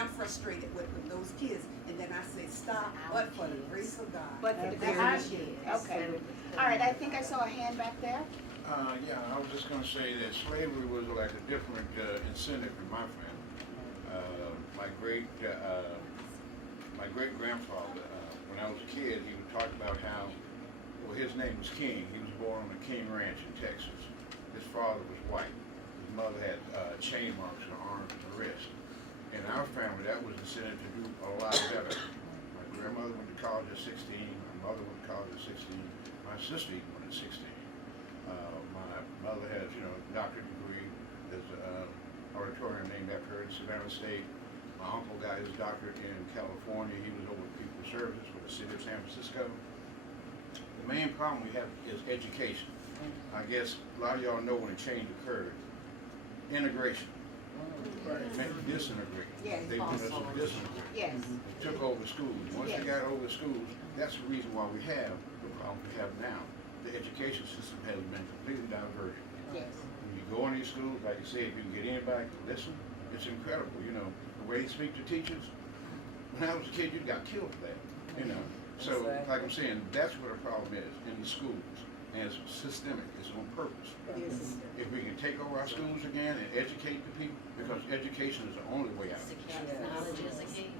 I'm frustrated with them, those kids, and then I say, stop, but for the grace of God. But for the That's grace what of it God. is. Okay. All right, I think I saw a hand back there. Yeah, I was just going to say that slavery was like a different incentive in my family. My great grandfather, when I was a kid, he would talk about how, well, his name was King. He was born on a King Ranch in Texas. His father was white. His mother had chain marks on her arms and her wrist. In our family, that was incentive to do a lot better. My grandmother went to college at 16. My mother went to college at 16. My sister even went at 16. My mother has, a doctorate degree. There's an auditorium named after her in Savannah State. My uncle got his doctorate in California. He was over people services for the city of San Francisco. The main problem we have is education. I guess a lot of y'all know when a change occurred. Integration. It meant to disintegrate. Yes. They wanted us to disintegrate. Yes. They took over schools. Once Yes. they got over schools, that's the reason why we have the problem we have now. The education system has been completely diverted. Yes. When you go in these schools, like you say, if you can get anybody to listen, it's incredible. The way they speak to teachers. When I was a kid, you got killed for that. So, like I'm saying, that's where the problem is in the schools. And it's systemic. It's on purpose. If we can take over our schools again and educate the people, because education is the only way out. Knowledge is a key.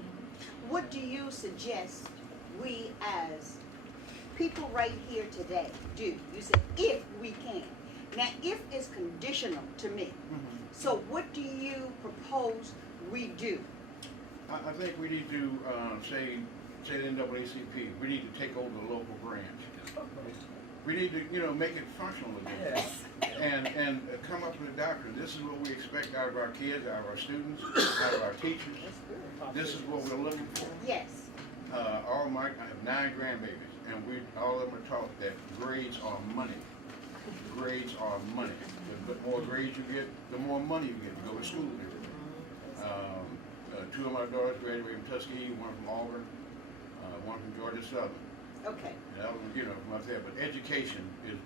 What do you suggest we as people right here today do? You said if we can. Now, if is conditional to me. So what do you propose we do? I think we need to say the NAACP, we need to take over the local branch. We need to, make it functional again. And come up with a doctrine. This is what we expect out of our kids, out of our students, out of our teachers. This is what we're looking for. Yes. I have 9 grandbabies, and all of them are taught that grades are money. Grades are money. The more grades you get, the more money you get to go to school and everything. 2 of my daughters graduated from Tuskegee, one from Auburn, one from Georgia Southern. Okay. And that was, from up there. But education is,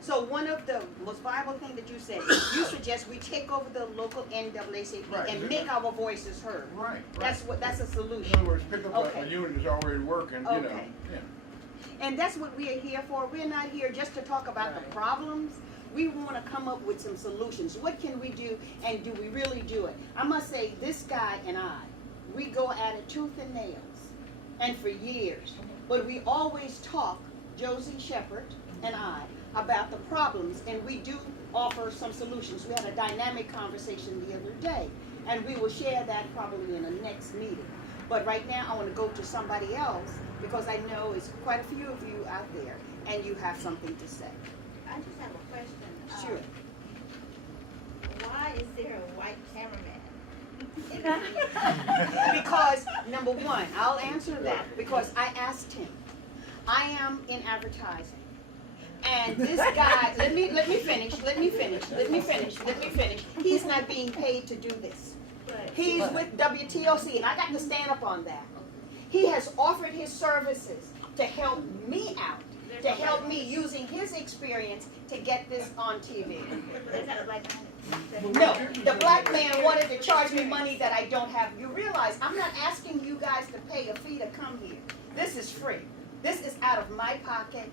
So one of the most viable thing that you said, you suggest we take over the local NAACP Right. and make our voices heard. right. That's a In solution. other words, pick up a Okay. unit that's already working, Okay. Yeah. And that's what we are here for. We're not here just to talk about the problems. We want to come up with some solutions. What can we do, and do we really do it? I must say, this guy and I, we go at it tooth and nails, and for years. But we always talk, Josie Shepherd and I, about the problems, and we do offer some solutions. We had a dynamic conversation the other day, and we will share that probably in the next meeting. But right now, I want to go to somebody else, because I know it's quite a few of you out there, and you have something to say. I just have a question. Sure. Why is there a white cameraman? Because, number one, I'll answer that, because I asked him. I am in advertising. And this guy, let me finish. He's not being paid to do this. He's with WTOC, and I got to stand up on that. He has offered his services to help me out, to help me using his experience to get this on TV. No, the black man wanted to charge me money that I don't have. You realize I'm not asking you guys to pay a fee to come here. This is free. This is out of my pocket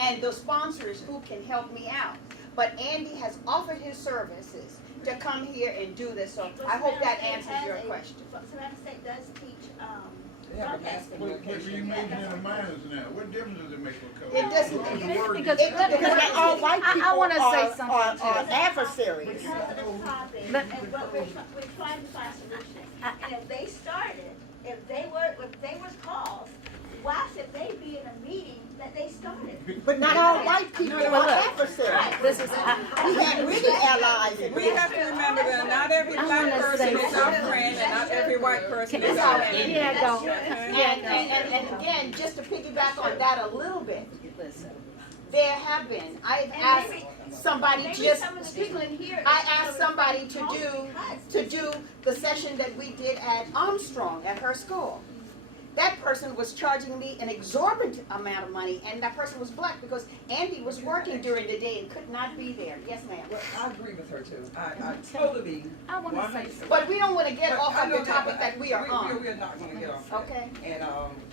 and the sponsors who can help me out. But Andy has offered his services to come here and do this, so I hope that answers your question. Savannah State does teach But you making it a minus now. What difference does it make for color? It doesn't. Because all white people I want to say are something. adversaries. because of the topic, and what we're trying to find solutions. And if they started, if they were called, why should they be in a meeting that they started? But not all white people are adversaries. This is, We had really allies. We have to remember that not every black person is our friend and not every white person is our enemy. yeah, go. And again, just to piggyback on that a little bit, there have been, I've asked somebody Maybe just, some of the people in here. I asked somebody to do the session that we did at Armstrong at her school. that person was charging me an exorbitant amount of money, and that person was black because Andy was working during the day and could not be there. Yes, ma'am. Well, I agree with her too. I totally. I wanna say something. But we don't want to get But off I of know the that, topic but that we are on. We're not gonna get off that. Okay. And,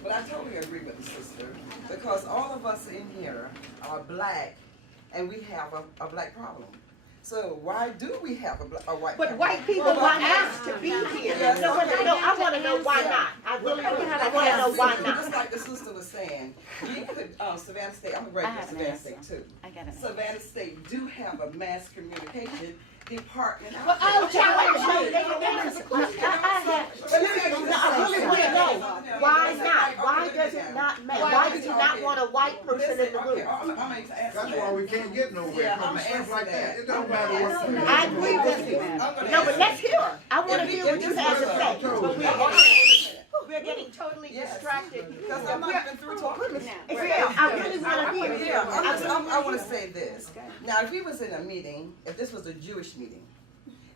but I totally agree with the sister, because all of us in here are black, and we have a black problem. So why do we have a white But problem? white people Well, weren't asked to be here. Yes. No, I want to know why not. I really do. I want to know why not. Just like the sister was saying, we could, Savannah State, I'm a I graduate have of an Savannah answer. State too. I got it. Savannah State do have a mass communication department. Well, I'll out there. challenge you. But let me ask you No, I really want to know why not. Why Okay, does let it me not matter? Why Why does did you it not okay. want a white person in Listen, the okay, room? I'm gonna answer That's that. why we can't get nowhere. Yeah, Because I'ma stuff answer like that. It don't matter what. I agree with you. I'm gonna No, but answer let's that. hear her. I want to hear what you have to say. But we Okay, are, wait we're getting totally Yes. distracted. Because I'm not even through talking. Now. Yeah, I really want to hear Yeah, it. I want to say this. Now, if we was in a meeting, if this was a Jewish meeting,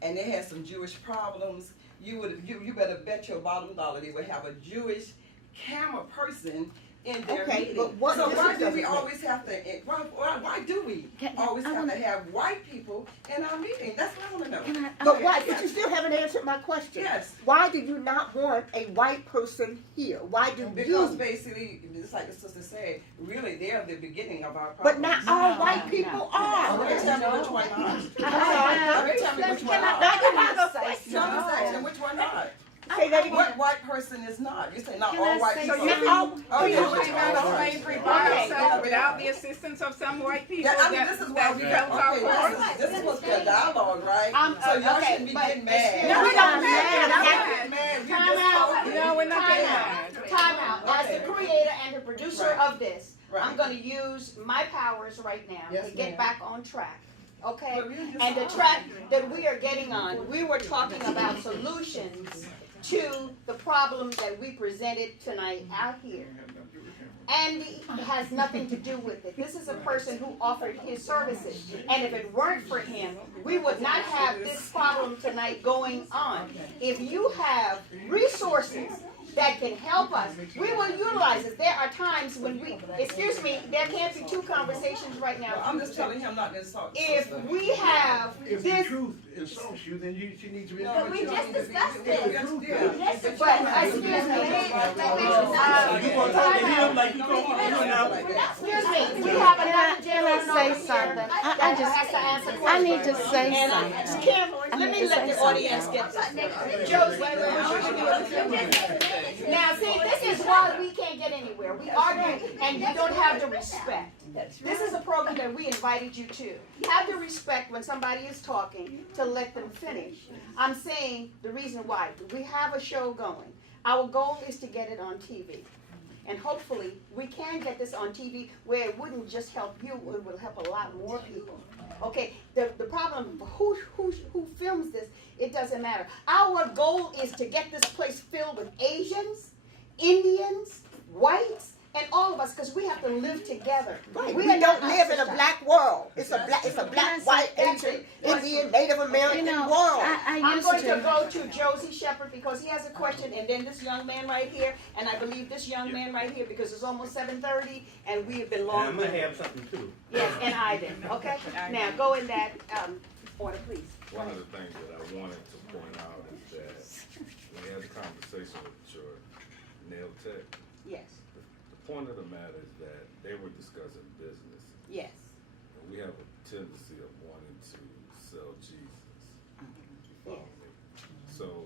and they had some Jewish problems, you better bet your bottom dollar they would have a Jewish camera person in their Okay, meeting. but what So why difference do does we it make? always have to? Why do we always have to have white people in our meeting? That's what I want to know. But why? But you still haven't answered my question. Yes. Why do you not want a white person here? Why do Because you? basically, just like the sister said, really they're the beginning of our problems. But not all white people are. Okay, tell me which one not. Can Okay, tell me which one not. Now you have a No, I'm question. just asking which one not. Say that again. What white person is not? You say not Can I all white say people. So you all. Oh, yeah, We which came one? out of All right. slavery by Okay. ourselves without the assistance of some white people Yeah, I mean, this is why that we felt our okay. part. This is supposed to be a dialogue, right? So y'all okay, shouldn't be but getting mad. No, we're not mad. Y'all Not getting mad. We Time just out. talking. No, we're not getting Time mad. Time out. As Okay. the creator and the producer Right. of this, I'm Right. gonna use my powers right now Yes, to get ma'am. back on track. Okay? But we just- And the track that we are getting on, we were talking about solutions to the problems that we presented tonight out here. Andy has nothing to do with it. This is a person who offered his services. And if it weren't for him, we would not have this problem tonight going on. If you have resources that can help us, we will utilize it. There are times when excuse me, there can't be two conversations right now. I'm just telling him not to insult the If sister. we have If the this, truth insults you, then she needs to be. No, we just discussed Yeah, it. yeah. but excuse me, we have another gentleman say over here something? that I just- has to answer questions. I need to say And something. Kim, I let need me to let say the something. audience get this. Josie, now see, this is why we can't get anywhere. We argue and you don't have the respect. This is a program that we invited you to. Have the respect when somebody is talking to let them finish. I'm saying the reason why. We have a show going. Our goal is to get it on TV. And hopefully, we can get this on TV where it wouldn't just help you, it will help a lot more people. Okay, the problem, who films this, it doesn't matter. Our goal is to get this place filled with Asians, Indians, whites, and all of us, because we have to live together. Right. We We are don't not live in a ostracized. black world. It's a black, white, Asian, Indian, Native American world. I'm I going used to to. go to Josie Shepherd because he has a question, and then this young man right here, and I believe this young man right here, because it's almost 7:30, and we have been long. I'm gonna have something too. Yes, and I did, okay? Now, go in that, order, please. One of the things that I wanted to point out is that when we had a conversation with your nail tech, Yes, the point of the matter is that they were discussing business. yes. And we have a tendency of wanting to sell Jesus. You follow me? So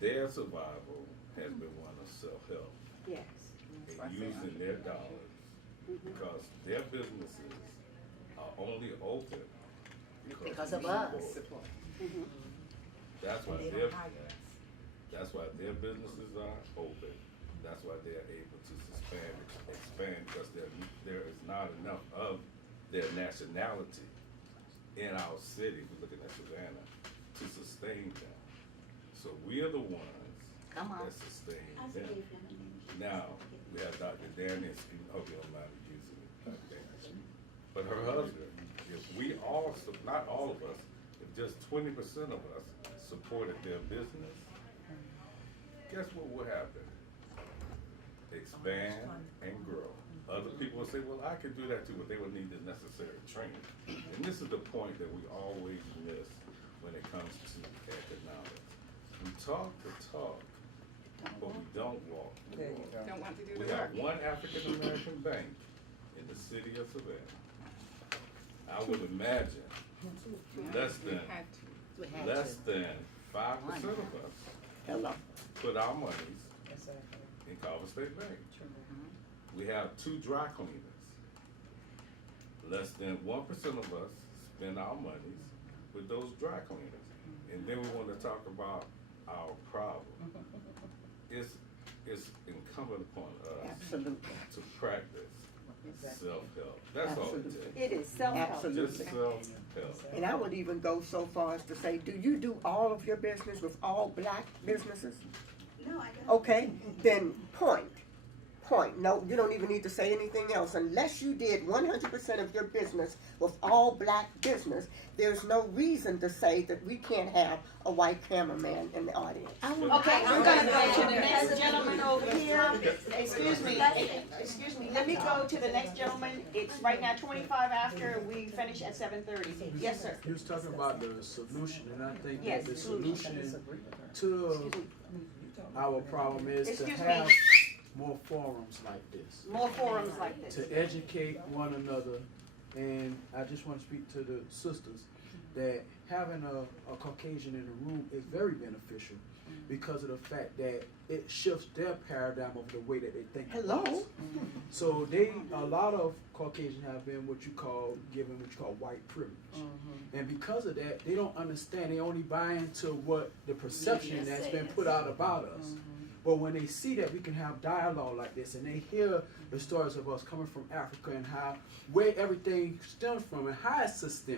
their survival has been one of self-help Yes. and using their dollars because their businesses are only open Because of we us. support. Mhm. That's why their businesses are open. That's why they're able to expand because there is not enough of their nationality in our city, we're looking at Savannah, to sustain them. So we are the ones Come on. that sustain them. Now, we have Dr. Danny, hope you don't mind me using it, Dr. Danny. But her husband, if we all, not all of us, if just 20% of us supported their business, guess what will happen? expand and grow. Other people will say, well, I could do that too, but they would need the necessary training. And this is the point that we always miss when it comes to economics. We talk the talk, but we don't walk the There you walk. go. Don't want to do We the have work. one African American bank in the city of Savannah. I would imagine less than We had to. less than 5% of us Hello. put our monies Exactly. in Carver State Bank. We have 2 dry cleaners. Less than 1% of us spend our monies with those dry cleaners. And then we want to talk about our problem. It's incumbent upon us Absolutely. to practice self-help. That's all it Absolutely. takes. It is self-help. Absolutely. Just self-help. And I would even go so far as to say, do you do all of your business with all black businesses? No, I don't. Okay, then point. No, you don't even need to say anything else. Unless you did 100% of your business with all black business, there's no reason to say that we can't have a white cameraman in the audience. Okay, I'm gonna go to the next gentleman over here. Excuse me, let me go to the next gentleman. It's right now 25 after, we finish at 7:30. Yes, sir. You was talking about the solution, and I think Yes, that the solution. solution to our problem is to Excuse me. have more forums like this, More forums like this. to educate one another. And I just want to speak to the sisters that having a Caucasian in the room is very beneficial because of the fact that it shifts their paradigm of the way that they think. Hello? about it. So a lot of Caucasians have been what you call white privilege. And because of that, they don't understand. They only buy into what the perception that's been put out about us. But when they see that we can have dialogue like this, and they hear the stories of us coming from Africa and where everything stems from and how it's systemic,